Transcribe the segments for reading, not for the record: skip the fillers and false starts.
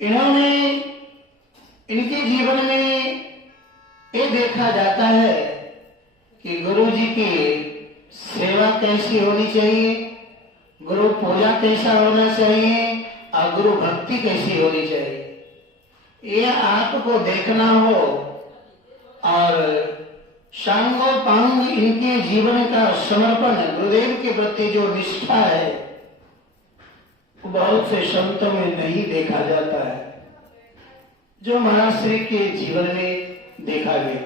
इन्होंने इनके जीवन में ये देखा जाता है कि गुरु जी की सेवा कैसी होनी चाहिए, गुरु पूजा कैसा होना चाहिए और गुरु भक्ति कैसी होनी चाहिए। ये आपको देखना हो और सांगो पांग इनके जीवन का समर्पण, गुरुदेव के प्रति जो निष्ठा है वो बहुत से संतों में नहीं देखा जाता है, जो महाराज श्री के जीवन में देखा गया।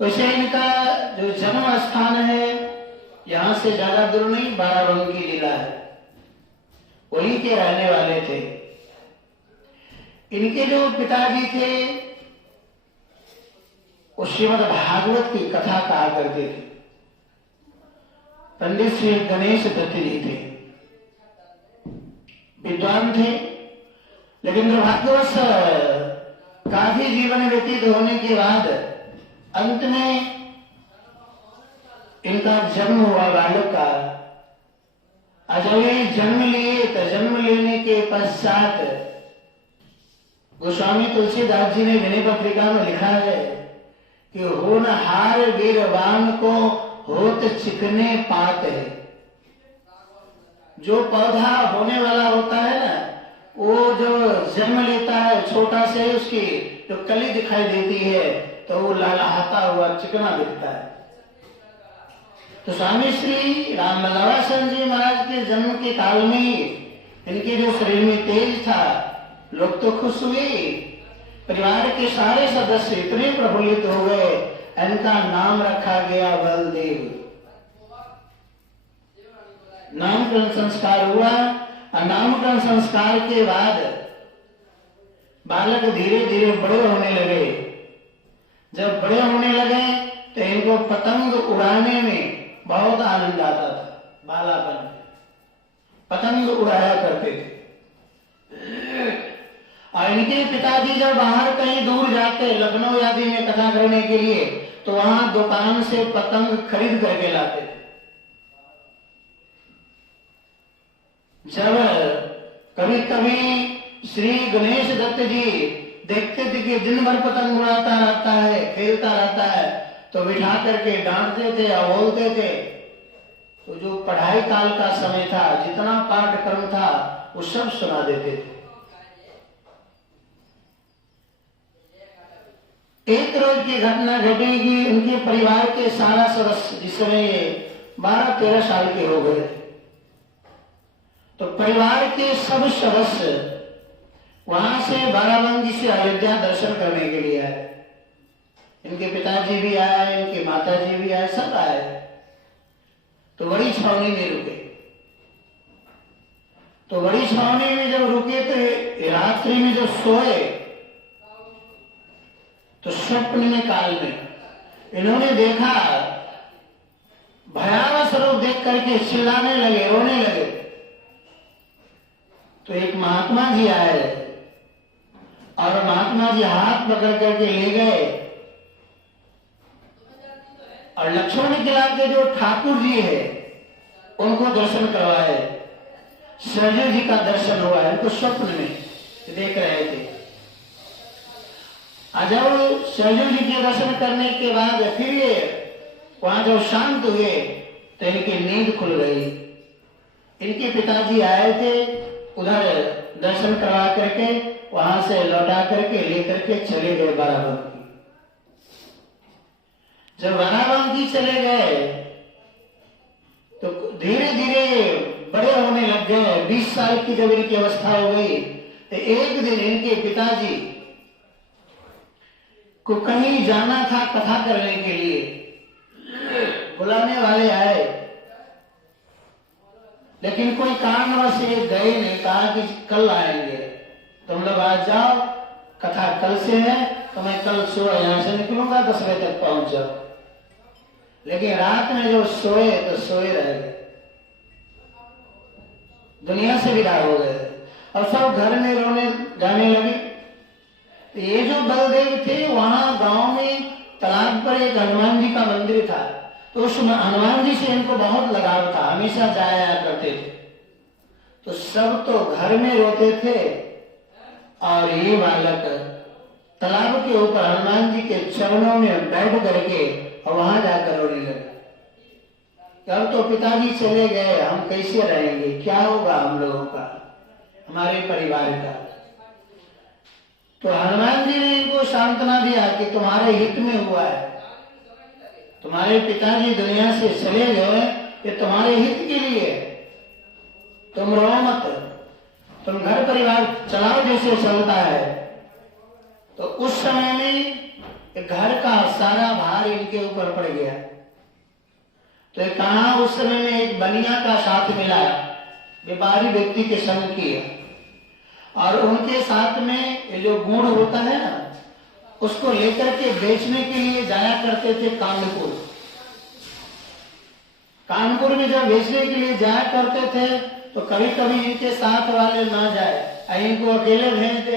वैसे इनका जो जन्म स्थान है यहाँ से ज्यादा दूर नहीं, बाराबंकी जिला है, वहीं के रहने वाले थे। इनके जो पिताजी थे वो श्रीमद् भागवत की कथा कहा करते थे। पंडित श्री गणेश दत्त जी थे, विद्वान थे, लेकिन दुर्भाग्यवश काफी जीवन व्यतीत होने के बाद अंत में इनका जन्म हुआ बालक का। जब ये जन्म लिए तो जन्म लेने के पश्चात गोस्वामी तुलसीदास जी ने विनय पत्रिका में लिखा है कि होनहार वीरवान को होत चिकने पात है। जो पौधा होने वाला होता है ना, वो जो जन्म लेता है छोटा से, उसकी जो कली दिखाई देती है तो वो लहलहाता हुआ चिकना दिखता है। तो स्वामी श्री रामलवासन जी महाराज के जन्म के काल में इनके जो शरीर में तेज था, लोग तो खुश हुए, परिवार के सारे सदस्य इतने प्रफुल्लित हो गए, इनका नाम रखा गया बलदेव। नामकरण संस्कार हुआ और नामकरण संस्कार के बाद बालक धीरे धीरे बड़े होने लगे। जब बड़े होने लगे तो इनको पतंग उड़ाने में बहुत आनंद आता था। बालापन पतंग उड़ाया करते थे। और इनके पिताजी जब बाहर कहीं दूर जाते, लखनऊ आदि में कथा करने के लिए, तो वहां दुकान से पतंग खरीद करके लाते थे। जब कभी कभी श्री गणेश दत्त जी देखते थे कि दिन भर पतंग उड़ाता रहता है, खेलता रहता है, तो बिठा करके डांटते थे और बोलते थे। तो जो पढ़ाई काल का समय था, जितना पाठ्यक्रम था, वो सब सुना देते थे। एक रोज की घटना घटी कि उनके परिवार के सारा सदस्य, जिस समय 12-13 साल के हो गए, तो परिवार के सब सदस्य वहां से बाराबंकी से अयोध्या दर्शन करने के लिए आए। इनके पिताजी भी आए, इनके माताजी भी आए, सब आए। तो बड़ी छावनी में रुके। तो बड़ी छावनी में जब रुके तो रात्रि में जब सोए तो स्वप्न में काल में इन्होंने देखा, भयावह स्वरूप देख करके चिल्लाने लगे, रोने लगे। तो एक महात्मा जी आए और महात्मा जी हाथ पकड़ करके ले गए और लक्ष्मण किला के जो ठाकुर जी है उनको दर्शन करवाए। सरजू जी का दर्शन हुआ है, उनको स्वप्न में देख रहे थे। जब सरजू जी के दर्शन करने के बाद फिर ये वहां जब शांत हुए तो इनकी नींद खुल गई। इनके पिताजी आए थे, उधर दर्शन करवा करके वहां से लौटा करके लेकर के चले गए बाराबंकी। जब बाराबंकी चले गए तो धीरे धीरे बड़े होने लग गए। 20 साल की जब इनकी अवस्था हो गई तो एक दिन इनके पिताजी को कहीं जाना था कथा करने के लिए, बुलाने वाले आए, लेकिन कोई कारणवश ये गए नहीं। कहा कि कल आएंगे, तुम लोग आज जाओ, कथा कल से है, तो मैं कल सुबह यहां से निकलूंगा, 10 बजे तक पहुंच जाओ। लेकिन रात में जो सोए तो सोए रह गए, दुनिया से विदा हो गए और सब घर में रोने जाने लगे। ये जो बलदेव थे, वहां गांव में तालाब पर एक हनुमान जी का मंदिर था, तो उस हनुमान जी से इनको बहुत लगाव था, हमेशा जाया करते थे। तो सब तो घर में रोते थे और ये बालक तालाब के ऊपर हनुमान जी के चरणों में बैठ करके और वहां जाकर रोने लगा। अब तो पिताजी चले गए, हम कैसे रहेंगे, क्या होगा हम लोगों का, हमारे परिवार का। तो हनुमान जी ने इनको सांत्वना दिया कि तुम्हारे हित में हुआ है, तुम्हारे पिताजी दुनिया से चले गए, ये तुम्हारे हित के लिए, तुम रो मत, तुम घर परिवार चलाओ जैसे चलता है। तो उस समय में घर का सारा भार इनके ऊपर पड़ गया। तो कहा उस समय में एक बनिया का साथ मिला, व्यापारी व्यक्ति के संग किया, और उनके साथ में ये जो गुड़ होता है ना, उसको लेकर के बेचने के लिए जाया करते थे कानपुर। कानपुर में जब बेचने के लिए जाया करते थे तो कभी कभी इनके साथ वाले ना जाए, इनको अकेले भेज दे।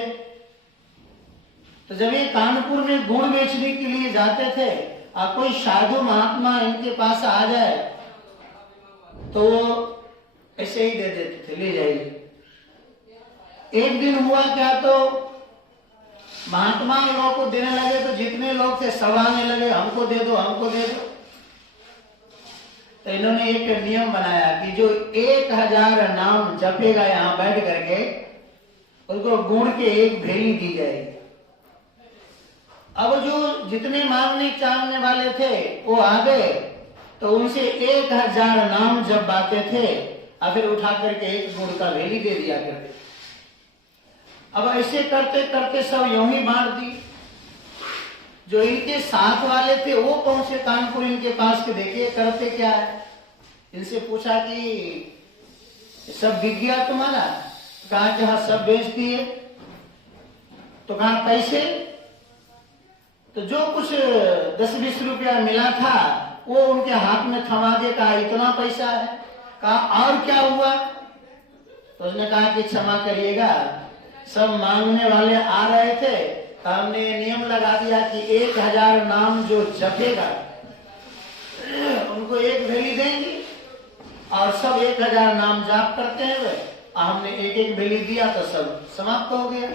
तो जब ये कानपुर में गुड़ बेचने के लिए जाते थे और कोई साधु महात्मा इनके पास आ जाए तो ऐसे ही दे देते थे, ले जाइए। एक दिन हुआ क्या, तो महात्मा लोगों को देने लगे तो जितने लोग थे सब आने लगे, हमको दे दो, हमको दे दो। तो इन्होंने एक नियम बनाया कि जो 1000 नाम जपेगा यहाँ बैठ करके, उसको गुड़ के एक भेली दी जाएगी। अब जो जितने मांगने चाहने वाले थे वो आ गए, तो उनसे 1000 नाम जब बाते थे और फिर उठा करके एक गुड़ का भेली दे दिया करते। अब ऐसे करते करते सब यूं ही बांट दी। जो इनके साथ वाले थे वो पहुंचे कानपुर इनके पास के, देखिए करते क्या है। इनसे पूछा कि सब बिक गया तुम्हारा? कहा कि हाँ सब बेच दिए। तो कहा पैसे? तो जो कुछ 10-20 रुपया मिला था वो उनके हाथ में थमा दे, कहा इतना पैसा है। कहा और क्या हुआ? तो उसने कहा कि क्षमा करिएगा, सब मांगने वाले आ रहे थे, हमने नियम लगा दिया कि 1000 नाम जो जपेगा उनको एक भेली देंगे, और सब 1000 नाम जाप करते हैं, हमने एक एक भेली दिया तो सब समाप्त हो गया।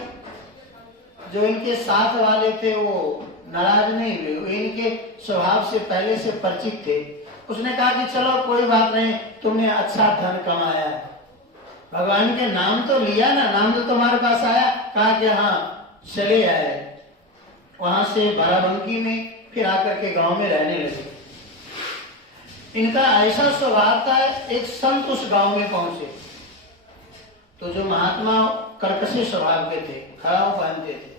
जो इनके साथ वाले थे वो नाराज नहीं हुए, वो इनके स्वभाव से पहले से परिचित थे। उसने कहा कि चलो कोई बात नहीं, तुमने अच्छा धन कमाया, भगवान के नाम तो लिया ना, नाम तो तुम्हारे पास आया। कहा कि हाँ चले आए। वहां से बाराबंकी में फिर आकर के गांव में रहने लगे। इनका ऐसा स्वभाव था, एक संत उस गांव में पहुंचे तो जो महात्मा कर्कश स्वभाव के थे, खड़ाऊ पहनते थे,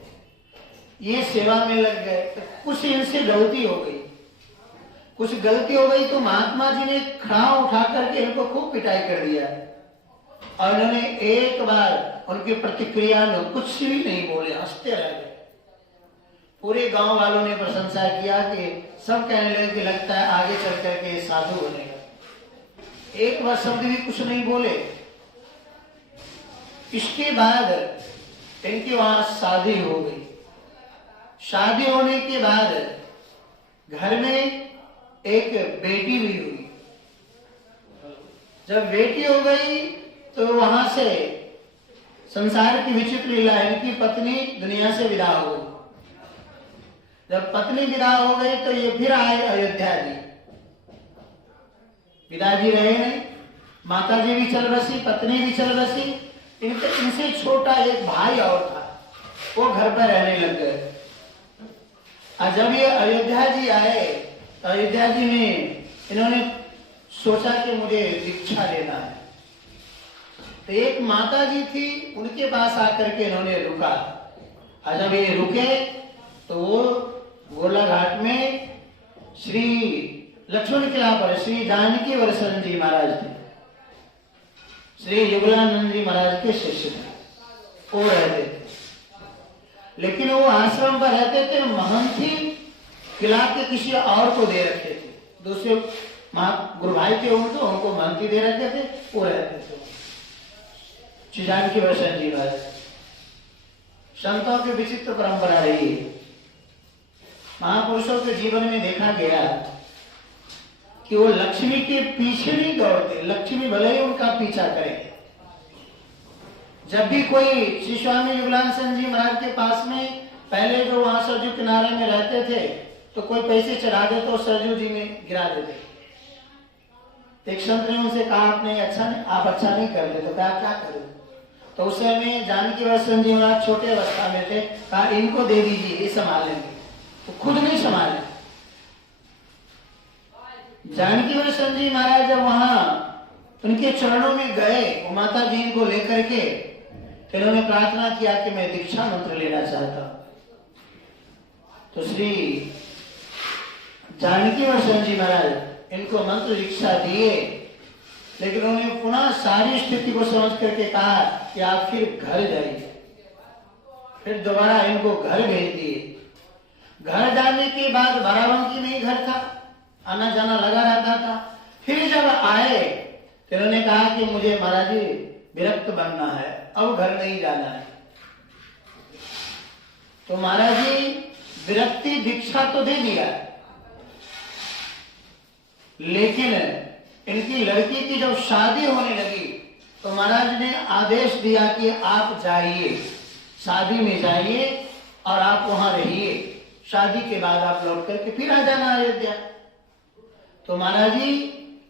ये सेवा में लग गए। तो कुछ इनसे गलती हो गई, तो महात्मा जी ने खड़ा उठा करके इनको खूब पिटाई कर दिया, और इन्होंने एक बार उनकी प्रतिक्रिया में कुछ भी नहीं बोले, हंसते रह गए। पूरे गांव वालों ने प्रशंसा किया कि सब कहने लगे कि लगता है आगे चल करके साधु बनेगा। एक बार शब्द भी कुछ नहीं बोले। इसके बाद इनकी वहां शादी हो गई। शादी होने के बाद घर में एक बेटी भी हुई। जब बेटी हो गई तो वहां से संसार की विचित्र लीला, इनकी पत्नी दुनिया से विदा हो गई। जब पत्नी विदा हो गई तो ये फिर आए अयोध्या जी। पिताजी रहे नहीं, माता जी भी चल बसी, पत्नी भी चल बसी। इनसे छोटा एक भाई और था, वो घर पर रहने लग गए। और जब ये अयोध्या जी आए तो अयोध्या जी में इन्होंने सोचा कि मुझे दीक्षा लेना है। तो एक माता जी थी, उनके पास आकर के इन्होंने रुका। और जब ये रुके तो वो गोला घाट में श्री लक्ष्मण किला पर श्री जानकी वर्षण जी महाराज थे, श्री युगलानंद जी महाराज के शिष्य थे, वो रहते थे। लेकिन वो आश्रम पर रहते थे, महंती किला के किसी और को दे रखे थे, दूसरे गुरु भाई थे उनको महंती दे रखे थे, वो रहते थे। श्री जानकी वर्षण जी महाराज, संतों की विचित्र परंपरा रही है। महापुरुषों के जीवन में देखा गया कि वो लक्ष्मी के पीछे नहीं दौड़ते, लक्ष्मी भले ही उनका पीछा करे, जब भी कोई श्री स्वामी युगलानंद जी महाराज के पास में पहले जो वहां सरजू किनारे में रहते थे तो कोई पैसे चढ़ा दे तो सरजू जी में गिरा देते। एक संत ने उनसे कहा आपने आप अच्छा नहीं कर रहे, तो कहा क्या करूं? तो उस समय जानकी वर्षन जी महाराज छोटे अवस्था में थे, कहा इनको दे दीजिए, ये संभालेंगे। तो खुद नहीं संभाले। जानकी वर्षन जी महाराज जब वहां उनके चरणों में गए, वो माता जी को लेकर के, तो इन्होंने प्रार्थना किया कि मैं दीक्षा मंत्र लेना चाहता हूं। तो श्री जानकी वर्षन जी महाराज इनको मंत्र दीक्षा दिए, लेकिन उन्होंने पुनः सारी स्थिति को समझ करके कहा कि आप फिर घर जाइए। फिर दोबारा इनको घर भेज दिए। घर जाने के बाद बाराबंकी में ही घर था, आना जाना लगा रहता था। फिर जब आए तो इन्होंने कहा कि मुझे महाराज जी विरक्त बनना है, अब घर नहीं जाना है। तो महाराज जी विरक्ति दीक्षा तो दे दिया, लेकिन इनकी लड़की की जब शादी होने लगी तो महाराज ने आदेश दिया कि आप जाइए, शादी में जाइए और आप वहां रहिए, शादी के बाद आप लौट करके फिर आ जाना अयोध्या। तो महाराज जी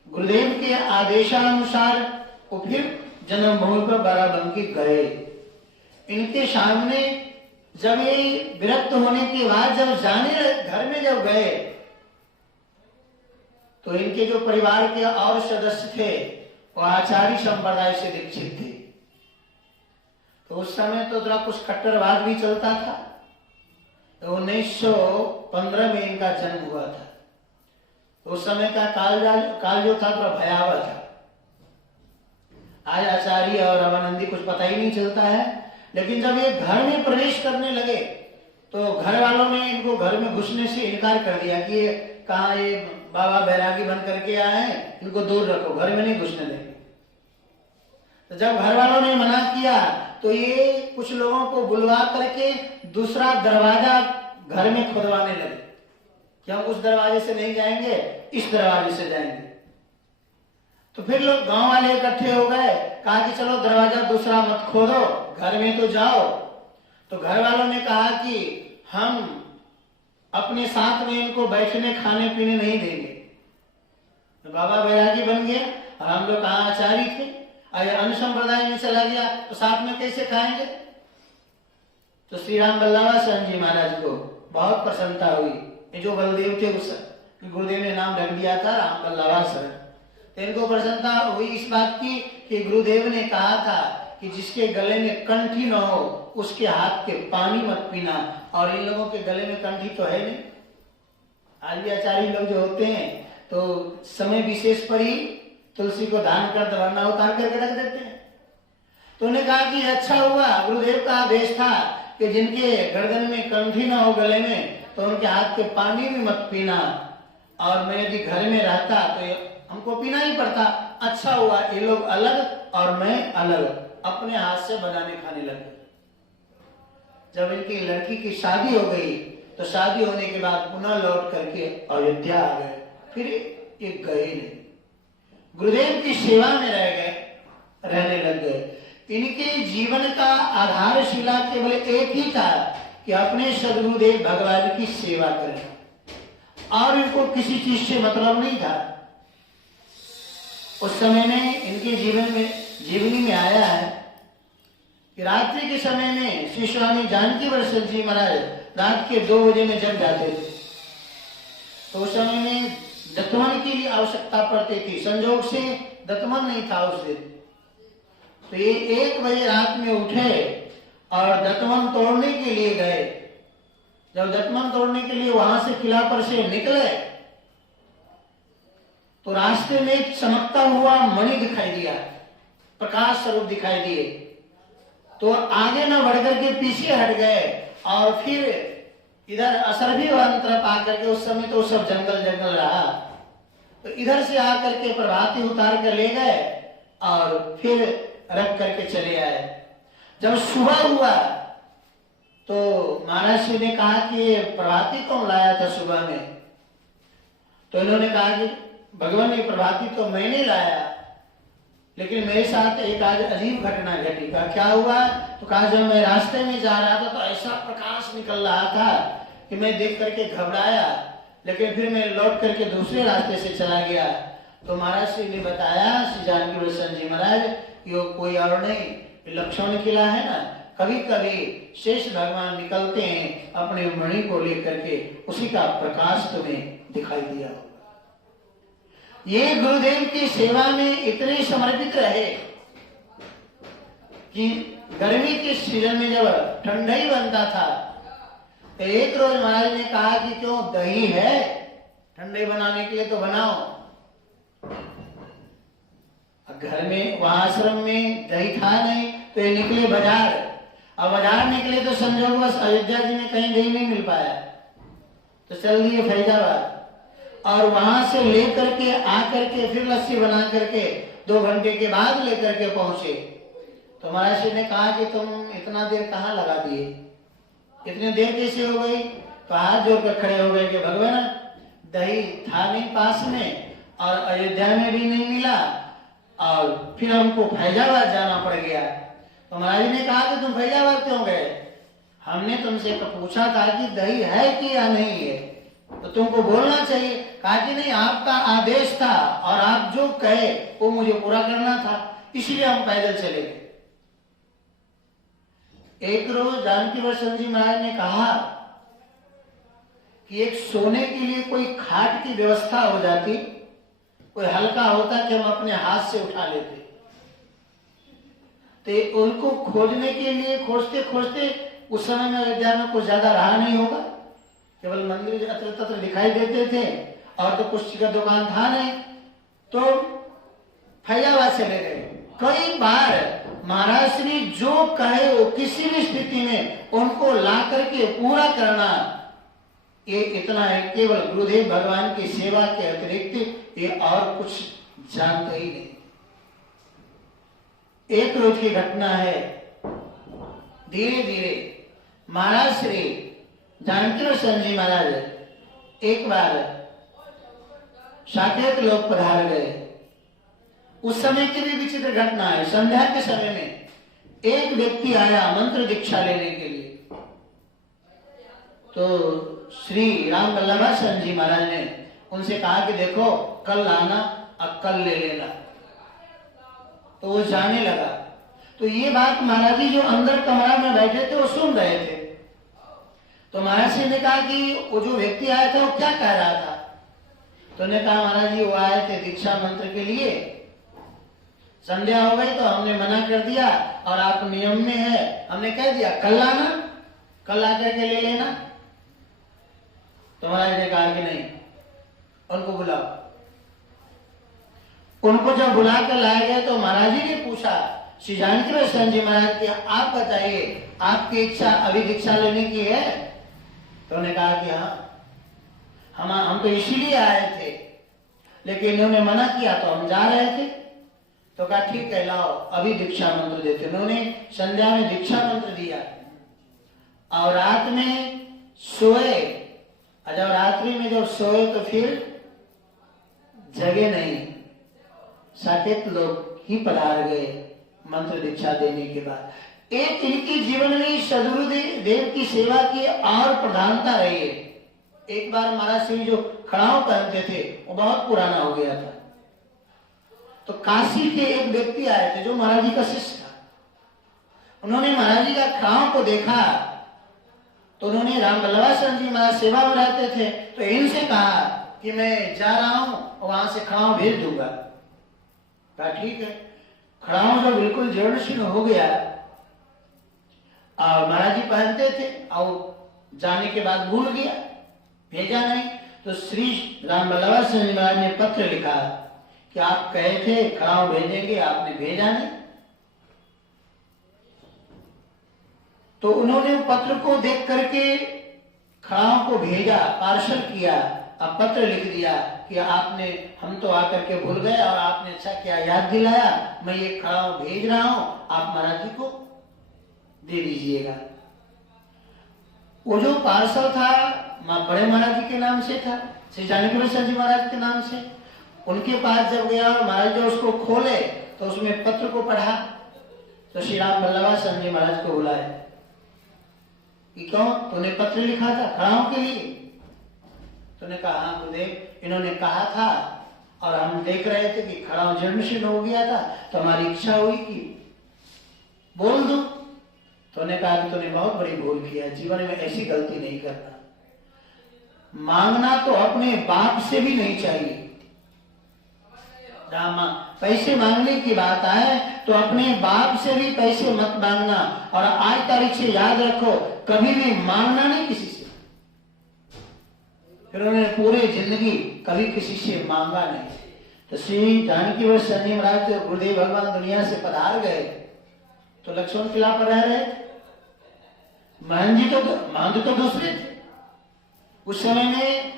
गुरुदेव के आदेशानुसार वो फिर जन्मभूमि पर बाराबंकी गए। इनके सामने जब ये विरक्त होने के बाद जब जाने घर में जब गए तो इनके जो परिवार के और सदस्य थे वो आचार्य संप्रदाय से दीक्षित थे। तो उस समय तो थोड़ा कुछ कट्टरवाद भी चलता था। तो 1915 में इनका जन्म हुआ था। उस समय का काल जो था थोड़ा भयावह था। आज आचार्य और रामानंदी कुछ पता ही नहीं चलता है, लेकिन जब ये घर में प्रवेश करने लगे तो घर वालों ने इनको घर में घुसने से इनकार कर दिया कि ये कहाँ ये बाबा बैरागी बन करके आए हैं, इनको दूर रखो, घर में नहीं घुसने देंगे। तो जब घर वालों ने मना किया तो ये कुछ लोगों को बुलवा करके दूसरा दरवाजा घर में खुदवाने लगे कि हम उस दरवाजे से नहीं जाएंगे, इस दरवाजे से जाएंगे। तो फिर लोग गांव वाले इकट्ठे हो गए, कहा कि चलो दरवाजा दूसरा मत खोदो, घर में तो जाओ। तो घर वालों ने कहा कि हम अपने साथ में इनको बैठने खाने पीने नहीं देंगे। तो बाबा बैरागी बन गया और हम लोग कहाँ आचार्य थे, अगर अन्य संप्रदाय में चला गया तो साथ में कैसे खाएंगे। तो श्री राम बल्लभाचरण जी महाराज को बहुत प्रसन्नता हुई। ये जो बलदेव थे उस गुरुदेव ने नाम रख दिया था राम बल्लभाचरण। तो इनको प्रसन्नता हुई इस बात की कि गुरुदेव ने कहा था कि जिसके गले में कंठी न हो उसके हाथ के पानी मत पीना, और इन लोगों के गले में कंठी तो है नहीं। आज भी आचार्य लोग जो होते हैं तो समय विशेष पर ही तुलसी को दान कर वरना उतार करके रख देते हैं। तो उन्हें कहा कि अच्छा हुआ, गुरुदेव का आदेश था कि जिनके गर्दन में कंठी ना हो गले में तो उनके हाथ के पानी भी मत पीना, और मैं यदि घर में रहता तो हमको पीना ही पड़ता। अच्छा हुआ ये लोग अलग और मैं अलग, अपने हाथ से बनाने खाने लगे। जब इनकी लड़की की शादी हो गई तो शादी होने के बाद पुनः लौट करके अयोध्या आ गए। फिर ये गए नहीं, गुरुदेव की सेवा में रह गए, रहने लग गए। इनके जीवन का आधारशिला केवल एक ही था कि अपने सद्गुरुदेव भगवान की सेवा करें, और इनको किसी चीज से मतलब नहीं था। उस समय में इनके जीवनी में आया है कि रात्रि के समय में श्री स्वामी जानकी वर्षन जी महाराज रात के 2 बजे में जग जाते थे। तो उस समय में दत्तमन की भी आवश्यकता पड़ती थी, संजोग से दत्तमन नहीं था उस दिन। तो ये 1 बजे रात में उठे और दत्तमन तोड़ने के लिए गए। जब दत्तमन तोड़ने के लिए वहां से किला पर से निकले तो रास्ते में एक चमकता हुआ मणि दिखाई दिया, प्रकाश स्वरूप दिखाई दिए। तो आगे न बढ़ करके पीछे हट गए और फिर इधर असरभी वन तरफ आकर के, उस समय तो सब जंगल जंगल रहा, तो इधर से आकर के प्रभाती उतार कर ले गए और फिर रख करके चले आए। जब सुबह हुआ तो महाराज जी ने कहा कि प्रभाती कौन लाया था सुबह में? तो इन्होंने कहा कि भगवान ये प्रभाती तो मैंने लाया, लेकिन मेरे साथ एक आज अजीब घटना घटी। कहा क्या हुआ? तो कहा जब मैं रास्ते में जा रहा था तो ऐसा प्रकाश निकल रहा था कि मैं देख करके घबराया, लेकिन फिर मैं लौट करके दूसरे रास्ते से चला गया। तो महाराज श्री ने बताया, श्री जानकी प्रसन्न जी महाराज, ये कोई और नहीं, लक्ष्मण किला है ना, कभी कभी शेष भगवान निकलते हैं अपने मणि को लेकर के, उसी का प्रकाश तुम्हें दिखाई दिया। ये गुरुदेव की सेवा में इतने समर्पित रहे कि गर्मी के सीजन में जब ठंडा ही बनता था तो एक रोज महाराज ने कहा कि क्यों, दही है ठंडे बनाने के लिए तो बनाओ। घर में वहां आश्रम में दही था नहीं तो ये निकले बाजार। अब बाजार निकले तो संजोग बस अयोध्या जी में कहीं दही नहीं मिल पाया तो चल दिए फरीदाबाद, और वहां से लेकर के आकर के फिर लस्सी बना करके 2 घंटे के बाद लेकर के पहुंचे। तो महाराज जी ने कहा कि तुम इतना देर कहाँ लगा दिए, इतनी देर कैसे हो गई? तो हाथ जोड़कर खड़े हो गए कि भगवान दही था नहीं पास में और अयोध्या में भी नहीं मिला और फिर हमको फैजाबाद जाना पड़ गया। तो महाराज ने कहा कि तुम फैजाबाद क्यों गए? हमने तुमसे तो पूछा था कि दही है कि या नहीं है, तो तुमको बोलना चाहिए। कहा कि नहीं, आपका आदेश था और आप जो कहे वो मुझे पूरा करना था, इसलिए हम पैदल चले गए। एक रोज जानकी प्रसन्न जी महाराज ने कहा कि एक सोने के लिए कोई खाट की व्यवस्था हो जाती, कोई हल्का होता कि हम अपने हाथ से उठा लेते, तो उनको खोजने के लिए खोजते खोजते उस समय में अयोध्या में कुछ ज्यादा रहा नहीं होगा, केवल मंदिर अत्र तत्र दिखाई देते थे और तो कुछ का दुकान था नहीं, तो फैजाबाद चले गए। कई बार महाराज श्री जो कहे वो किसी भी स्थिति में उनको ला करके पूरा करना, ये इतना है। केवल गुरुदेव भगवान की सेवा के अतिरिक्त ये और कुछ जानते ही नहीं। एक रोज की घटना है, धीरे धीरे महाराज श्री जानकी प्रसन्न जी महाराज एक बार साकेत लोक पधार गए। उस समय की भी विचित्र घटना है। संध्या के समय में एक व्यक्ति आया मंत्र दीक्षा लेने के लिए, तो श्री राम वल्लभाचार्य जी महाराज ने उनसे कहा कि देखो कल आना, अब कल ले लेना। तो वो जाने लगा। तो ये बात महाराज जी जो अंदर कमरा में बैठे थे वो सुन रहे थे। तो महाराज जी ने कहा कि वो जो व्यक्ति आया था वो क्या कह रहा था? तो उन्होंने कहा महाराज जी वो आए थे दीक्षा मंत्र के लिए, संध्या हो गई तो हमने मना कर दिया और आप नियम में है, हमने कह दिया कल आना, कल आकर के ले लेना। तो महाराज ने कहा कि नहीं, उनको बुलाओ। उनको जब बुला कर लाया गया तो महाराज जी ने पूछा श्री जानकी प्रसन्न जी महाराज की, आप बताइए आपकी इच्छा अभी दीक्षा लेने की है? तो उन्होंने कहा कि हाँ, हम तो इसीलिए आए थे, लेकिन इन्होंने मना किया तो हम जा रहे थे। तो कहा ठीक है लाओ अभी दीक्षा मंत्र देते। उन्होंने संध्या में दीक्षा मंत्र दिया और रात में सोए, और जब रात्रि में जब सोए तो फिर जगे नहीं, साकेत लोग ही पधार गए मंत्र दीक्षा देने के बाद। एक इनके जीवन में सदगुरु देव की सेवा की और प्रधानता रही है। एक बार महाराज श्री जो खड़ाव पहनते थे वो बहुत पुराना हो गया था, तो काशी के एक व्यक्ति आए थे जो महाराज जी का शिष्य था। उन्होंने महाराज जी का खड़ाव को देखा तो उन्होंने राम वल्लभाचार्य जी महाराज सेवा में रहते थे, तो इनसे कहा कि मैं जा रहा हूं और वहां से खड़ाव भेज दूंगा। कहा ठीक है। खड़ाव जब बिल्कुल जीर्ण शीर्ण हो गया और महाराज जी पहनते थे और जाने के बाद भूल गया, भेजा नहीं। तो श्री राम वल्लभाचार्य जी महाराज ने पत्र लिखा कि आप कहे थे खड़ाव भेजेंगे, आपने भेजा नहीं। तो उन्होंने पत्र को देख करके खड़ाव को भेजा, पार्सल किया, अब पत्र लिख दिया कि आपने, हम तो आकर के भूल गए और आपने अच्छा किया याद दिलाया, मैं ये खड़ाव भेज रहा हूं, आप महाराज जी को दे दीजिएगा। वो जो पार्सल था बड़े महाराज जी के नाम से था, श्री जानकी प्रसन्न जी महाराज के नाम से। उनके पास जब गया और महाराज जी उसको खोले तो उसमें पत्र को पढ़ा तो श्री राम वल्लभाचरण जी महाराज को बुलाए कि क्यों तूने पत्र लिखा था खड़ाओं के लिए? तूने कहा हाँ गुरुदेव, इन्होंने कहा था और हम देख रहे थे कि खड़ाओं जीर्ण शीर्ण हो गया था, तो हमारी इच्छा हुई कि बोल दूं। तूने कहा कि तूने बहुत बड़ी भूल किया, जीवन में ऐसी गलती नहीं करना। मांगना तो अपने बाप से भी नहीं चाहिए। जहां पैसे मांगने की बात आए तो अपने बाप से भी पैसे मत मांगना। और आज तारीख से याद रखो, कभी भी मांगना नहीं किसी से। फिर उन्होंने पूरे जिंदगी कभी किसी से मांगा नहीं। तो श्री जानकी वल्लभ जी महाराज गुरुदेव भगवान दुनिया से पधार गए तो लक्ष्मण किला पर रह रहे। महंत तो दूसरे थे। उस समय में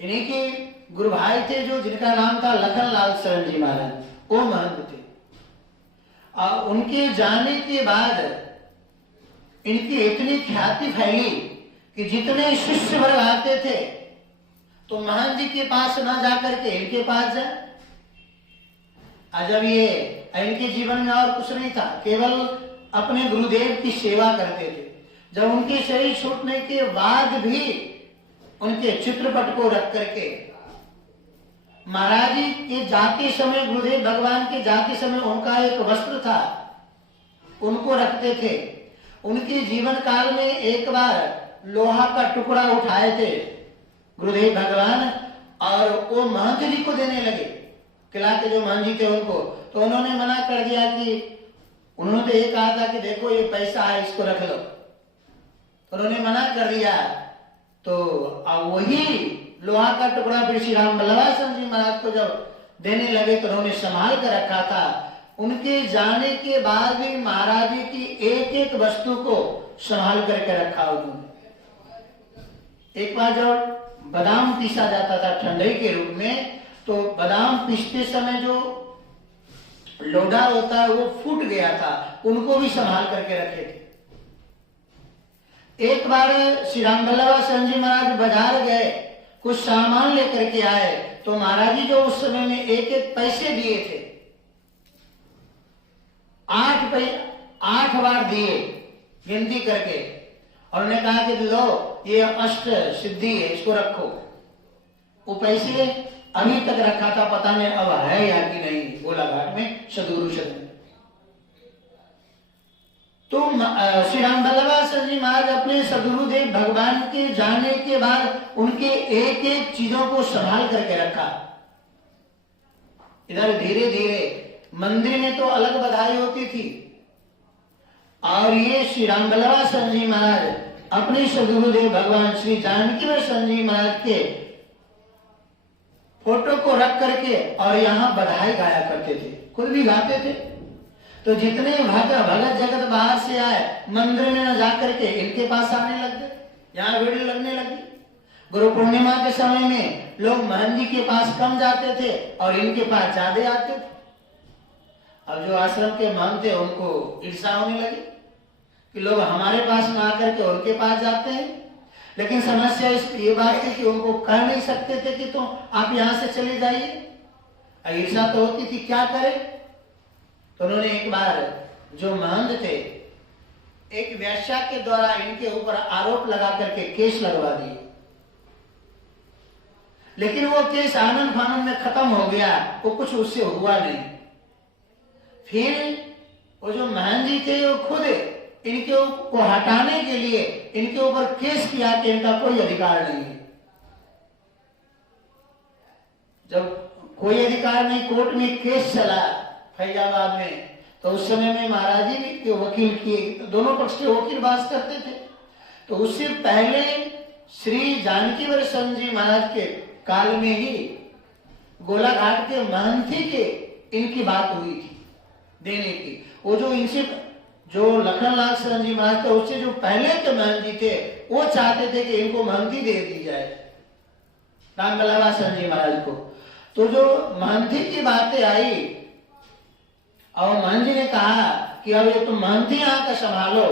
इन्हीं के गुरु भाई थे जो जिनका नाम था लखनलाल शरण जी महाराज, वो महंत थे। और उनके जाने के बाद इनकी इतनी ख्याति फैली कि जितने शिष्य वर्ग आते थे तो महंत जी के पास ना जाकर के इनके पास जाए। जब ये इनके जीवन में और कुछ नहीं था, केवल अपने गुरुदेव की सेवा करते थे। जब उनके शरीर छूटने के बाद भी उनके चित्रपट को रख करके महाराज जी के जाते समय, गुरुदेव भगवान के जाते समय उनका एक वस्त्र था, उनको रखते थे। उनके जीवन काल में एक बार लोहा का टुकड़ा उठाए थे गुरुदेव भगवान और वो महंत जी को देने लगे। किला के जो महंत जी थे उनको, तो उन्होंने मना कर दिया कि उन्होंने तो ये कहा था कि देखो ये पैसा है, इसको रख लो। उन्होंने मना कर दिया। तो वही लोहा का टुकड़ा फिर श्री राम वल्लभाचरण जी महाराज को जब देने लगे तो उन्होंने संभाल कर रखा था। उनके जाने के बाद भी महाराज जी की एक एक वस्तु को संभाल करके रखा उन्होंने। एक बार जब बादाम पीसा जाता था ठंडई के रूप में, तो बादाम पीसते समय जो लोढ़ा होता है वो फूट गया था, उनको भी संभाल करके रखे थे। एक बार श्री राम वल्लभाचरण जी महाराज बाजार गए, कुछ सामान लेकर के आए, तो महाराज जी जो उस समय में एक एक पैसे दिए थे, 8 बार दिए गिनती करके, और उन्होंने कहा कि लो ये अष्ट सिद्धि है, इसको रखो। वो पैसे अभी तक रखा था, पता नहीं अब है या कि नहीं, गोलाघाट में सदगुरु सदन। तो श्री राम वल्लभाचरण जी महाराज अपने सदगुरुदेव भगवान के जाने के बाद उनके एक एक चीजों को संभाल करके रखा। इधर धीरे धीरे मंदिर में तो अलग बधाई होती थी, और ये श्री राम वल्लभाचरण जी महाराज अपने सदगुरुदेव भगवान श्री जानकी वल्लभ जी महाराज के फोटो को रख करके और यहाँ बधाई गाया करते थे, खुद भी गाते थे। तो जितने भगत जगत बाहर से आए, मंदिर में न जाकर के इनके पास आने लग गए, यहाँ भीड़ लगने लगी। गुरु पूर्णिमा के समय में लोग महंत जी के पास कम जाते थे और इनके पास ज्यादा आते थे। अब जो आश्रम के महंत थे उनको ईर्ष्या होने लगी कि लोग हमारे पास में आकर के उनके पास जाते हैं। लेकिन समस्या ये बात थी कि उनको कह नहीं सकते थे कि तो आप यहाँ से चले जाइए। ईर्ष्या तो होती थी, क्या करें। तो उन्होंने एक बार जो महंत थे, एक वेश्या के द्वारा इनके ऊपर आरोप लगा करके केस लगवा दिए। लेकिन वो केस आनंद फानंद में खत्म हो गया, वो कुछ उससे हुआ नहीं। फिर वो जो महंत जी थे वो खुद इनके को हटाने के लिए इनके ऊपर केस किया कि इनका कोई अधिकार नहीं है। जब कोई अधिकार नहीं, कोर्ट में केस चला फैजाबाद में, तो उस समय में महाराज जी भी वकील किए, दोनों पक्ष के वकील बात करते थे। तो उससे पहले श्री जानकी वल्लभ जी महाराज के काल में ही गोलाघाट के महंती के इनकी बात हुई थी देने की। वो जो इनसे जो लखनलाल शरण जी महाराज थे, उससे जो पहले के महंत जी थे, वो चाहते थे कि इनको महंती दे दी जाए राम वल्लभाचरण जी महाराज को। तो जो महंती की बातें आई और महंत जी ने कहा कि अब ये तुम महंती यहाँ का संभालो,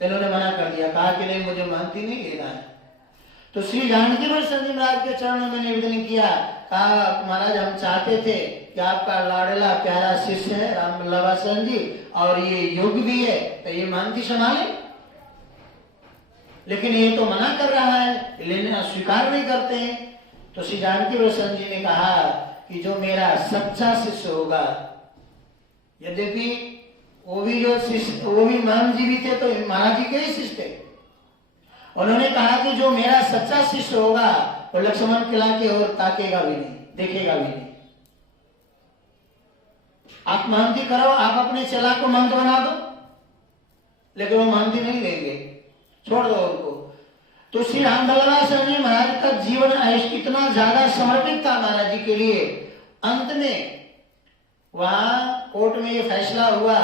इन्होंने मना कर दिया, कहा कि नहीं मुझे महंती नहीं लेना है। तो श्री जानकी वल्लभ जी महाराज के चरणों में निवेदन किया, कहा महाराज हम चाहते थे कि आपका लाडला प्यारा शिष्य है राम वल्लभासन जी और ये योग भी है, तो ये महंती संभाले, लेकिन ये तो मना कर रहा है, लेने स्वीकार नहीं करते हैं। तो श्री जानकी वल्लभ जी ने कहा कि जो मेरा सच्चा शिष्य होगा, यद्यपि वो भी जो शिष्य वो भी महाराज जी भी थे तो महाराज जी के ही शिष्य थे, उन्होंने कहा कि जो मेरा सच्चा शिष्य होगा वो लक्ष्मण किला की ओर ताकेगा भी नहीं, देखेगा भी नहीं। आप महंती करो, आप अपने चला को महंत बना दो, लेकिन वो महंती नहीं लेंगे, छोड़ दो उनको। तो श्री राम वल्लभासन जी महाराज का जीवन इतना ज्यादा समर्पित था महाराज जी के लिए, अंत में वहां कोर्ट में ये फैसला हुआ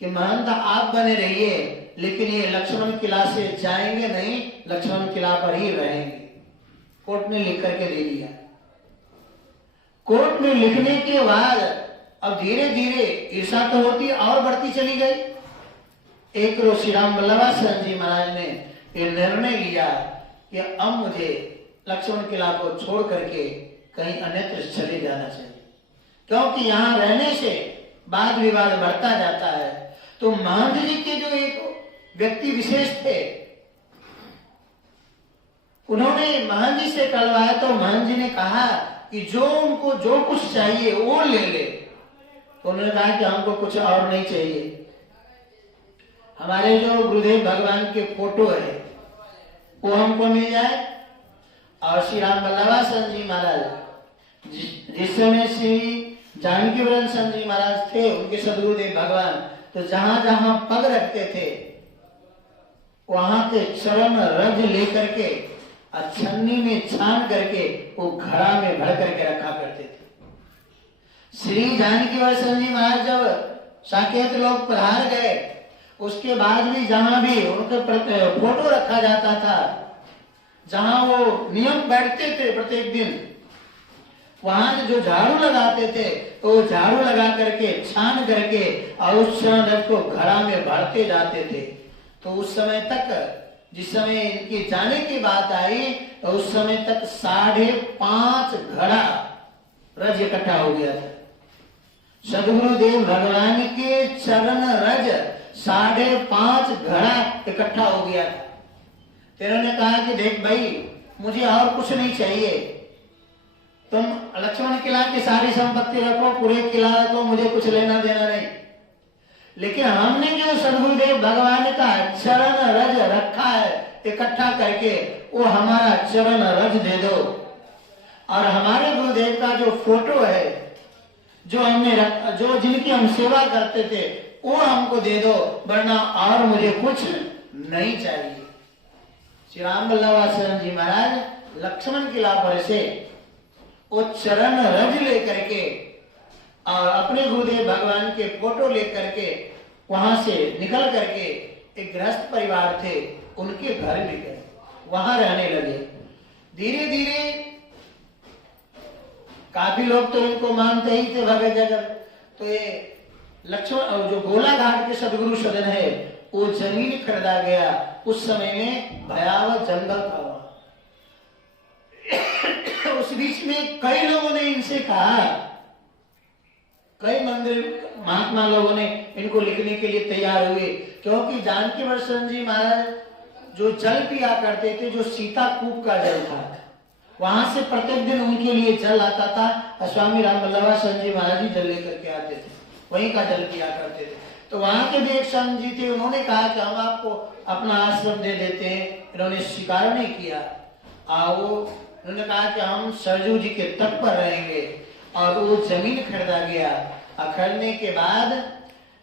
कि महंत आप बने रहिए, लेकिन ये लक्ष्मण किला से जाएंगे नहीं, लक्ष्मण किला पर ही रहेंगे। कोर्ट ने लिख करके दे दिया। कोर्ट में लिखने के बाद अब धीरे धीरे ईर्षा तो होती और बढ़ती चली गई। एक रोज श्री राम वल्लभासन जी महाराज ने ये निर्णय लिया कि अब मुझे लक्ष्मण किला को छोड़ करके कहीं अन्यत्र चले जाना चाहिए, क्योंकि यहाँ रहने से वाद विवाद बढ़ता जाता है। तो महंत जी के जो एक व्यक्ति विशेष थे, उन्होंने महंत जी से कलवाया, तो महंत जी ने कहा कि जो उनको जो कुछ चाहिए वो ले ले। तो उन्होंने कहा कि हमको कुछ और नहीं चाहिए, हमारे जो गुरुदेव भगवान के फोटो है वो हमको मिल जाए। और श्री राम वल्लभासन जी महाराज जिस समय श्री जानकी वल्लभासन जी महाराज थे, उनके सदगुरुदेव भगवान, तो जहां जहां पग रखते थे वहां के चरण रज लेकर के छन्नी में छान करके वो घड़ा में भर करके रखा करते थे। श्री जानकी वल्लभासन जी महाराज जब साकेत लोग पधार गए, उसके बाद भी जहां भी उनके फोटो रखा जाता था, जहां वो नियम बैठते थे प्रत्येक दिन, वहां जो झाड़ू लगाते थे तो झाड़ू लगा करके छान करके और उस चरण को घड़ा में भरते जाते थे। तो उस समय तक, जिस समय इनके जाने की बात आई, तो उस समय तक 5.5 घड़ा रज इकट्ठा हो गया था। सदगुरुदेव भगवान के चरण रज 5.5 घड़ा इकट्ठा हो गया था। तेरे ने कहा कि देख भाई, मुझे और कुछ नहीं चाहिए, तुम लक्ष्मण किला की सारी संपत्ति रखो, पूरे किला रखो, मुझे कुछ लेना देना नहीं, लेकिन हमने जो सदगुरुदेव भगवान का चरण रज रखा है इकट्ठा करके, वो हमारा चरण रज दे दो। और हमारे गुरुदेव का जो फोटो है, जो हमने जो जिनकी हम सेवा करते थे, वो हमको दे दो, वरना और मुझे कुछ नहीं चाहिए। श्री राम वल्लभासन जी महाराज लक्ष्मण किला पर से वो चरण रज लेकर के और अपने गुरुदेव भगवान के फोटो लेकर के वहां से निकल करके एक गृहस्थ परिवार थे, उनके घर में गए, वहां रहने लगे। धीरे धीरे काफी लोग तो इनको मानते ही थे भगत जगत। तो ये लक्ष्मण जो गोला घाट के सदगुरु सदन है, वो जमीन खरीदा गया। उस समय में भयावह जंगल था। उस बीच में कई लोगों ने इनसे कहा, कई मंदिर महात्मा लोगों ने इनको लिखने के लिए तैयार हुए, क्योंकि जानकी वल्लभासन जी महाराज जो जल पिया करते थे, जो सीता कूप का जल था, वहां से प्रत्येक दिन उनके लिए जल आता था। स्वामी राम वल्लभासन जी महाराज जी जल लेकर के आते थे, वहीं का जल पिया करते थे। तो वहां के भी एक संत जी थे, उन्होंने कहा कि हम आपको अपना आश्रम दे देते हैं। इन्होंने स्वीकार नहीं किया। उन्होंने कहा कि हम सरजू जी के तट पर रहेंगे, और वो जमीन खरीदा गया। खरीदने के बाद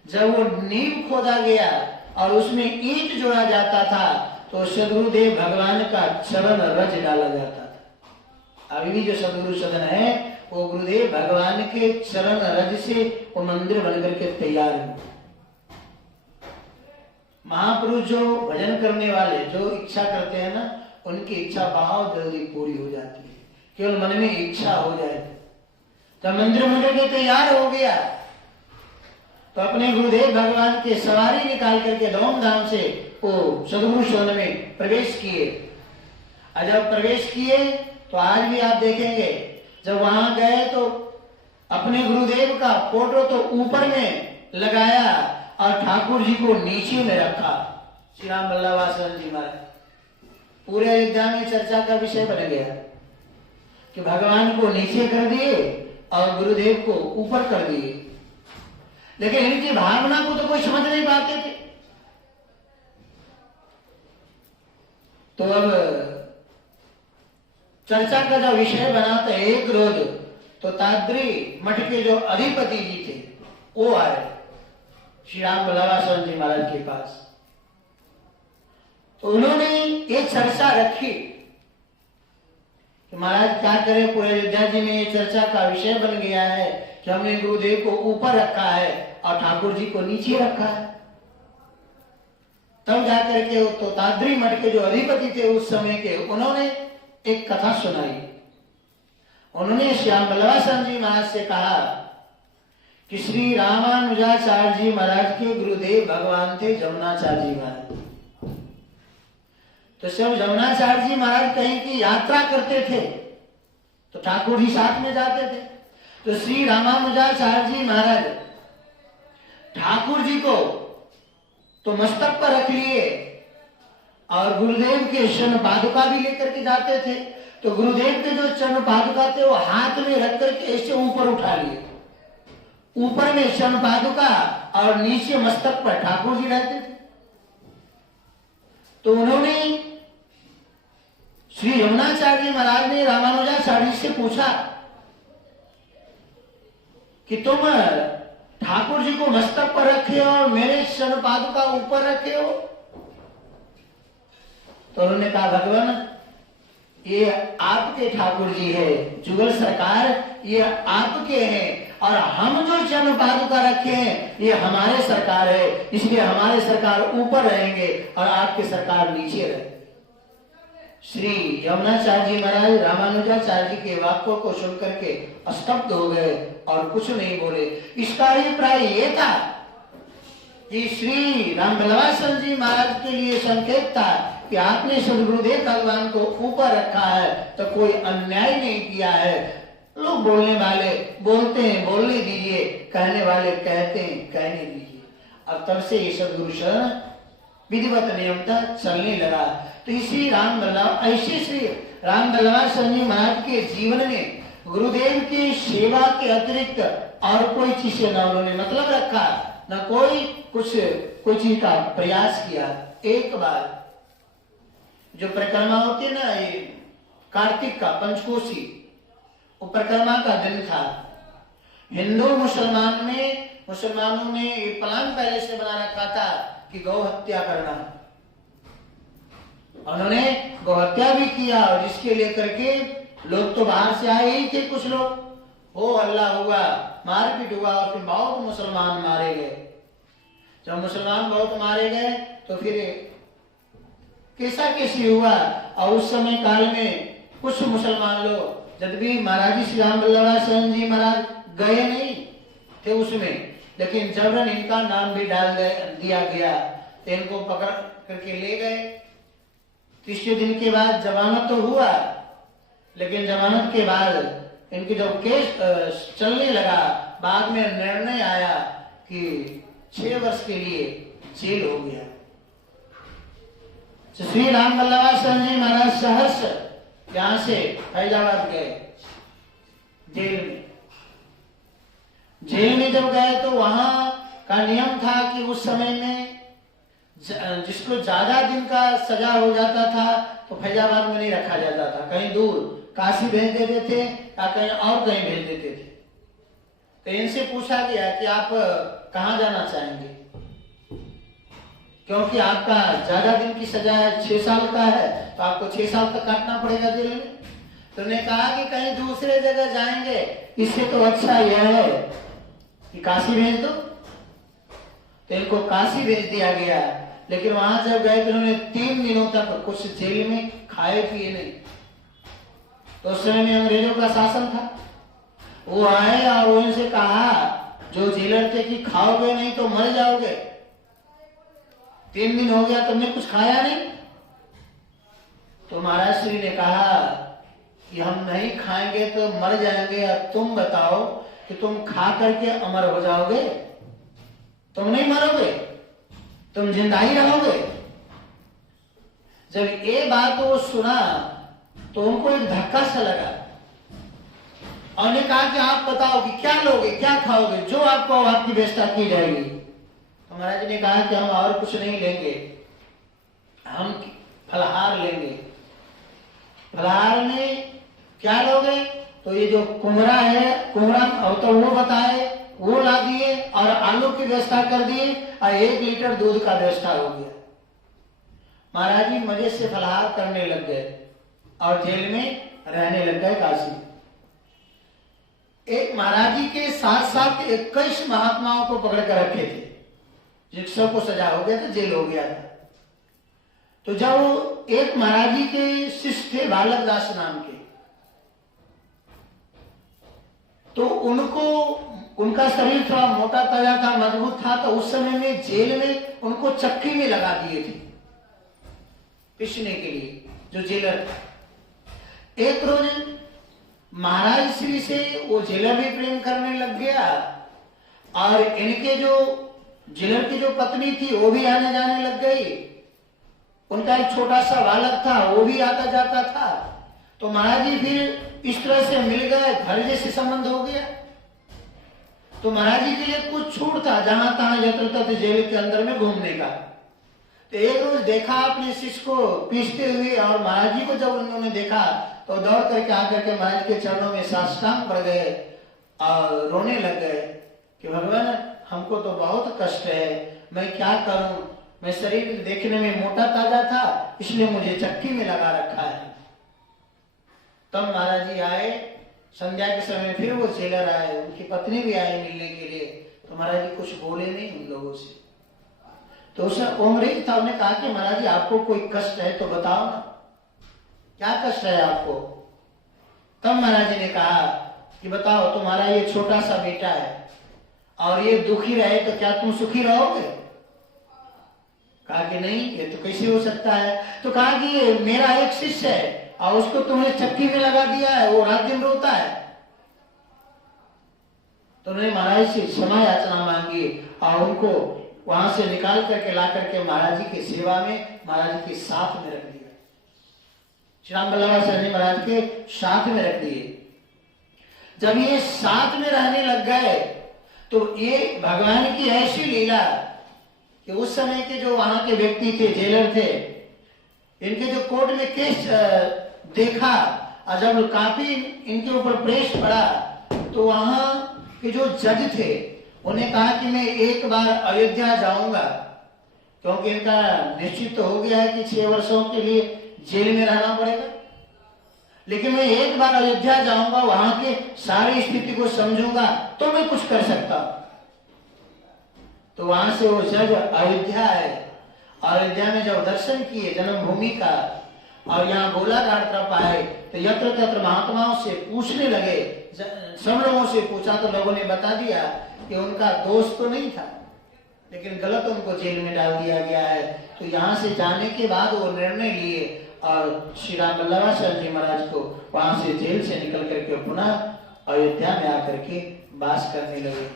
जब वो नींव खोदा गया और उसमें ईंट जोड़ा जाता था, तो सदगुरुदेव भगवान का चरण रज डाला जाता था। अभी भी जो सदगुरु सदन है, वो गुरुदेव भगवान के चरण रज से वो मंदिर बनकर के तैयार है। महापुरुष जो भजन करने वाले जो इच्छा करते हैं ना, उनकी इच्छा बहुत जल्दी पूरी हो जाती है। केवल मन में इच्छा हो जाए तो मंदिर बनकर के तैयार हो गया। तो अपने गुरुदेव भगवान के सवारी निकाल करके धूमधाम से वो सदगुरु सदन में प्रवेश किए। और जब प्रवेश किए तो आज भी आप देखेंगे जब वहां गए तो अपने गुरुदेव का फोटो तो ऊपर में लगाया और ठाकुर जी को नीचे में रखा। श्री राम बल्लभाचार्य जी महाराज पूरे अयोध्या में चर्चा का विषय बन गया कि भगवान को नीचे कर दिए और गुरुदेव को ऊपर कर दिए, लेकिन इनकी भावना को तो कोई समझ नहीं पाते थे। तो अब चर्चा का जो विषय बना था एक रोज तो ताद्री मठ के जो अधिपति जी थे वो आए श्री राम बल्लभाचार्य जी महाराज के पास। तो उन्होंने ये चर्चा रखी कि महाराज क्या करें, पूरे अयोध्या जी में ये चर्चा का विषय बन गया है कि हमने गुरुदेव को ऊपर रखा है और ठाकुर जी को नीचे रखा है। तब जाकर के तो ताद्री मठ के जो अधिपति थे उस समय के, उन्होंने एक कथा सुनाई। उन्होंने श्याम बल्लभाचार्य जी महाराज से कहा कि श्री रामानुजाचार्य जी महाराज के गुरुदेव भगवान थे जमुनाचार्य जी महाराज। तो जब जमुनाचार्य जी महाराज कहीं की यात्रा करते थे तो ठाकुर जी साथ में जाते थे। तो श्री रामानुजाचार्य जी महाराज ठाकुर जी को तो मस्तक पर रख लिए और गुरुदेव के चरण पादुका भी लेकर के जाते थे। तो गुरुदेव के जो चरण पादुका थे वो हाथ में रख करके ऐसे ऊपर उठा लिए, ऊपर में चरण पादुका और नीचे मस्तक पर ठाकुर जी रहते थे। तो उन्होंने श्री यमुनाचार्य जी महाराज ने रामानुजाचार्य से पूछा कि तुम ठाकुर जी को मस्तक पर रखे हो और मेरे चरण पादुका ऊपर रखे हो। तो उन्होंने कहा भगवान ये आपके ठाकुर जी है, जुगल सरकार ये आपके हैं और हम जो चरण पादुका रखे हैं ये हमारे सरकार है, इसलिए हमारे सरकार ऊपर रहेंगे और आपके सरकार नीचे रहे। श्री यमुनाचार्य जी महाराज रामानुजाचार्य जी के वाक्यों को सुनकर के स्तब्ध हो गए और कुछ नहीं बोले। इसका अभिप्राय ये था कि श्री राम बल्लभाचार्य जी महाराज के लिए संकेत था कि आपने सदगुरुदेव भगवान को ऊपर रखा है तो कोई अन्याय नहीं किया है। लोग बोलने वाले बोलते हैं, बोलने दीजिए, कहने वाले कहते हैं, कहने दीजिए। अब तब से ये सदगुरु शरण विधिवत नियम तक चलने लगा। तो इसी ऐसे श्री राम बल्लभाचार्य जी महाराज के जीवन में गुरुदेव की सेवा के अतिरिक्त और कोई चीज न उन्होंने मतलब रखा, न कोई चीज का प्रयास किया। एक बार जो परिक्रमा होती है ना, ये कार्तिक का पंचकोशी, वो परिक्रमा का दिन था। हिंदू मुसलमानों ने ये प्लान पहले से बना रखा था कि गौ हत्या करना। उन्होंने गौ हत्या भी किया और जिसके लेकर के लोग तो बाहर से आए ही थे, कुछ लोग हो हल्ला हुआ, मारपीट हुआ और फिर बहुत मुसलमान मारे गए। जब मुसलमान बहुत मारे गए तो फिर कैसा कैसी हुआ। और उस समय काल में कुछ मुसलमान लोग जब भी महाराज श्री राम बल्लभाचार्य जी महाराज गए नहीं थे उसमें, लेकिन जबरन इनका नाम भी डाल दिया गया तो इनको पकड़ करके ले गए। तीसरे दिन के बाद जमानत तो हुआ, लेकिन जमानत के बाद इनकी जब केस चलने लगा, बाद में निर्णय आया कि 6 वर्ष के लिए जेल हो गया। श्री राम बल्लभाचार्य जी महाराज सहर्ष यहां से फैजाबाद गए। जेल में जब गए तो वहां का नियम था कि उस समय में जिसको ज्यादा दिन का सजा हो जाता था तो फैजाबाद में नहीं रखा जाता था, कहीं दूर काशी भेज देते थे या कहीं और कहीं भेज देते थे। तो इनसे पूछा गया कि आप कहाँ जाना चाहेंगे, क्योंकि आपका ज्यादा दिन की सजा है, 6 साल का है, तो आपको 6 साल तक काटना पड़ेगा जेल में। तो उन्होंने कहा कि कहीं दूसरे जगह जाएंगे, इससे तो अच्छा यह है कि काशी भेज दो। तो इनको काशी भेज दिया गया, लेकिन वहां जब गए तो उन्होंने 3 दिनों तक कुछ जेल में खाए पिए नहीं। तो उस समय में अंग्रेजों का शासन था, वो आए और उनसे कहा जो जेलर थे कि खाओगे नहीं तो मर जाओगे। 3 दिन हो गया तुमने कुछ खाया नहीं। तो महाराज श्री ने कहा कि हम नहीं खाएंगे तो मर जाएंगे, अब तुम बताओ कि तुम खा करके अमर हो जाओगे? तुम नहीं मरोगे, तुम जिंदा ही रहोगे। जब ये बात वो सुना तो उनको एक धक्का सा लगा और ने कहा कि आप बताओ कि क्या लोगे, क्या खाओगे, जो आपको आपकी व्यवस्था की जाएगी। तो महाराज ने कहा कि हम और कुछ नहीं लेंगे, हम फलहार लेंगे। फलहार में क्या लोगे? तो ये जो कुमरा है, कुमरा तो वो बताए, वो ला दिए और आलू की व्यवस्था कर दिए और 1 लीटर दूध का व्यवस्था हो गया। महाराज जी मजे से फलहार करने लग गए और जेल में रहने लग गए काशी। एक महाराज जी के साथ साथ 21 महात्माओं को पकड़ कर रखे थे, जिन सबको सजा हो गया था, जेल हो गया था। तो जब एक महाराज जी के शिष्य थे बालक दास नाम के, तो उनको, उनका शरीर थोड़ा मोटा ताजा था, मजबूत था, तो उस समय में जेल में उनको चक्की में लगा दिए थे पीसने के लिए, जो जेलर था। एक रोज महाराज श्री से वो जेलर भी प्रेम करने लग गया और इनके जो जेलर की जो पत्नी थी वो भी आने जाने लग गई। उनका एक छोटा सा बालक था, वो भी आता जाता था। तो महाराज जी फिर इस तरह से मिल गए, घर जैसे संबंध हो गया। तो महाराज जी के लिए कुछ छूट था, जहां तहां यत्र तत्र जेल के अंदर में घूमने का। तो एक रोज देखा अपने शिष्य को पीसते हुए, और महाराज जी को जब उन्होंने देखा तो दौड़ करके आकर के महाराज के चरणों में साष्टांग पड़ गए और रोने लग गए कि भगवान हमको तो बहुत कष्ट है, मैं क्या करूं, मैं शरीर देखने में मोटा ताजा था, इसलिए मुझे चक्की में लगा रखा है। तब महाराज जी आए, संध्या के समय फिर वो जेलर आए, उनकी पत्नी भी आई मिलने के लिए। तो महाराज जी कुछ बोले नहीं उन लोगों से। तो उसे ओमरेज था, उन्हें कहा कि महाराज जी आपको कोई कष्ट है तो बताओ ना, क्या कष्ट है आपको? तब महाराज जी ने कहा कि बताओ, तुम्हारा ये छोटा सा बेटा है और ये दुखी रहे तो क्या तुम सुखी रहोगे? कहा कि नहीं, ये तो कैसे हो सकता है? तो कहा कि ये मेरा एक शिष्य है और उसको तुमने चक्की में लगा दिया है, वो रात दिन रोता है। तो उन्होंने महाराज से क्षमा याचना मांगी और उनको वहां से निकाल करके ला करके महाराज जी की सेवा में, महाराज जी के साथ में रख दिया। श्री राम बल्लभाचार्य जी महाराज के साथ में रख दिए। जब ये साथ में रहने लग गए तो ये भगवान की ऐसी लीला कि उस समय के जो वहां के व्यक्ति थे, जेलर थे, इनके जो कोर्ट में केस देखा और जब काफी इनके ऊपर प्रेस पड़ा तो वहां के जो जज थे उन्हें कहा कि मैं एक बार अयोध्या जाऊंगा, क्योंकि इनका निश्चित तो हो गया है कि 6 वर्षों के लिए जेल में रहना पड़ेगा, लेकिन मैं एक बार अयोध्या जाऊंगा, वहां के सारी स्थिति को समझूंगा तो मैं कुछ कर सकता। तो वहां से वो जज अयोध्या आए। अयोध्या में जब दर्शन किए जन्मभूमि का और यहाँ गोलाघाट तरफ आए तो यत्र तत्र महात्माओं से पूछने लगे, सब लोगों से पूछा तो लोगों ने बता दिया कि उनका दोष तो नहीं था, लेकिन गलत उनको जेल में डाल दिया गया है। तो यहाँ से जाने के बाद वो निर्णय लिए और श्री राम बल्लभाचार्य जी महाराज को वहां से जेल से निकल करके पुनः अयोध्या में आकर के वास करने लगे।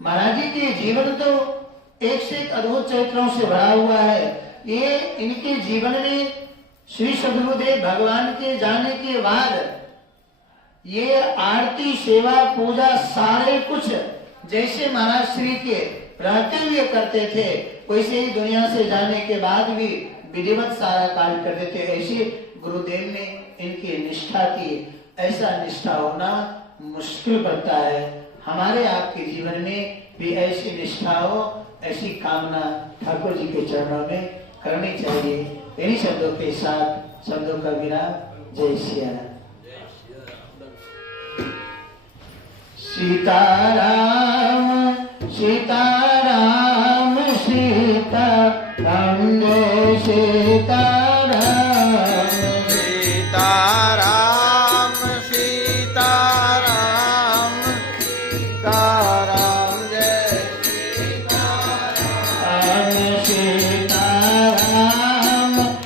महाराज जी के जीवन तो एक से एक अद्भुत चरित्रों से भरा हुआ है। ये इनके जीवन में श्री सद्गुरुदेव भगवान के जाने के बाद ये आरती, सेवा, पूजा सारे कुछ जैसे महाराज श्री के रहते हुए करते थे, वैसे ही दुनिया से जाने के बाद भी विधिवत सारा कार्य करते थे। ऐसे गुरुदेव ने इनकी निष्ठा की। ऐसा निष्ठा होना मुश्किल पड़ता है। हमारे आपके जीवन में भी ऐसी निष्ठा हो, ऐसी कामना ठाकुर जी के चरणों में करनी चाहिए। इन्हीं शब्दों के साथ शब्दों का विराम। जय सिया राम। सीताराम सीताराम सीताराम जय सीताराम सीताराम सीताराम सीताराम जय सीताराम सीताराम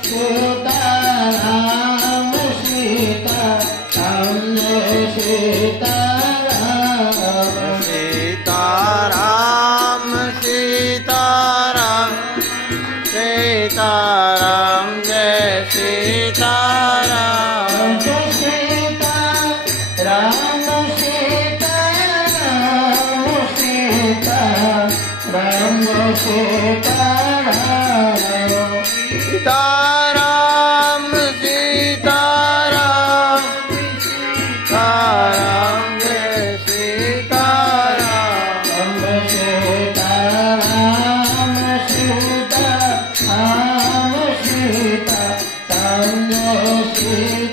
सीताराम राम सीता सीता राम सीता सीताराम सीताराम सीताराम जय सीताराम राम सीता राम सीता राम सीता राम सीता